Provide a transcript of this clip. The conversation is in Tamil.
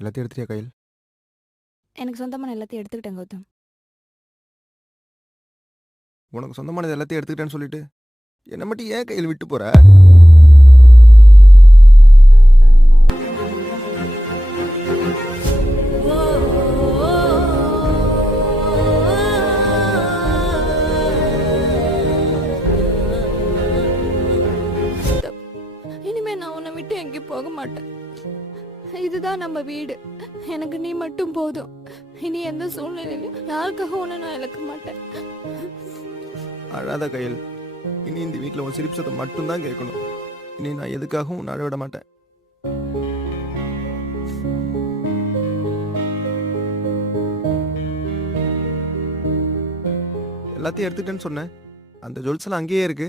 எல்லாத்தையும் எடுத்துட்டியா கையில்? எனக்கு சொந்தமான எல்லாத்தையும் எடுத்துக்கிட்டேன் கௌதம். உனக்கு சொந்தமானது எல்லாத்தையும் எடுத்துக்கிட்டேன்னு சொல்லிட்டு என்ன மட்டும் ஏன் கையில் விட்டு போற? இனிமே நான் உன்னை விட்டு எங்கேயும் போக மாட்டேன். இதுதான் நம்ம வீடு. எனக்கு நீ மட்டும் போதும். இனி எந்த சூழ்நிலையிலும் யாருக்காக உன்னை நான் இழக்க மாட்டேன். அழாத கையில். இனி இந்த வீட்டில் உன் சிரிப்பு சத்தம் மட்டும்தான் கேட்கணும். இனி நான் எதுக்காகவும் உன்னை அழ விட மாட்டேன். எல்லாத்தையும் எடுத்துக்கிட்டேன்னு சொன்னேன். அந்த ஜுவல்ஸ் எல்லாம் அங்கேயே இருக்கு.